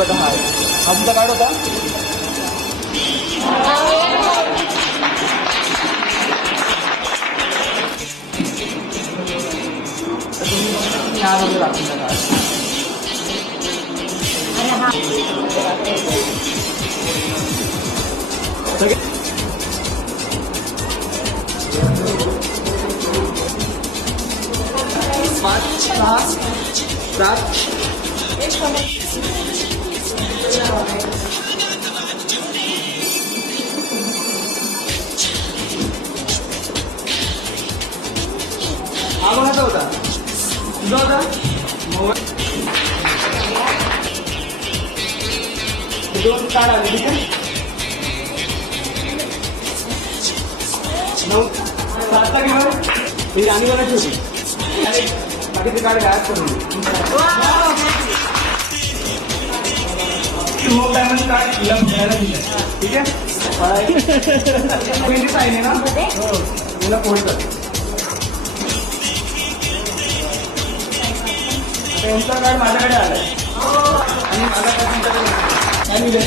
बघा हा तुमचा कार्ड होता. यामध्ये दाखवून द्या कार्ड. पाच सहा सात हा कोणाचा होता तुझा होता मोबाईल. दोन कार्ड आले ठीक आहे. 9 7चा घेऊन ही राणी वाला ठेवली. बाकीचे कार्ड गायब करून मग डायमंड कार्ड तिला घ्यायला दिलं ठीक आहे. पाहिजे ना तुला फोन कर. त्यांचा कार्ड माझ्याकडे आलाय आणि माझा कार्ड तुमच्याकडे काय दिलं.